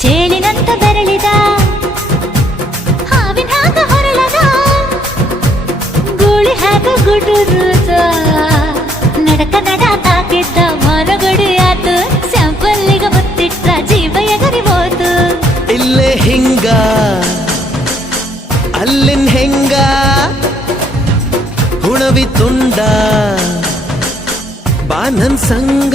ಚೇಳಿನಂತ ಬೆರಳಿದ. ಹಾವಿನ ಹಾಗ ಹೊರಳದ. ಗೂಳಿ ಹಾಕ ಗುಡುರುದ. ನಡಕ ನಡ ತಾಕಿದ್ದ ಮರಗಡಿ ಆತು. ಸ್ಯಾಂಪಲ್ಲಿಗ ಬತ್ತಿಟ್ಟ ಜೀವ ಎಗರಿ ಹೋತು. ಇಲ್ಲೇ ಹಿಂಗ, ಅಲ್ಲಿನ್ ಹೆಂಗ? ಹುಣವಿ ತುಂಡ, ಬಾನನ್ ಸಂಗ.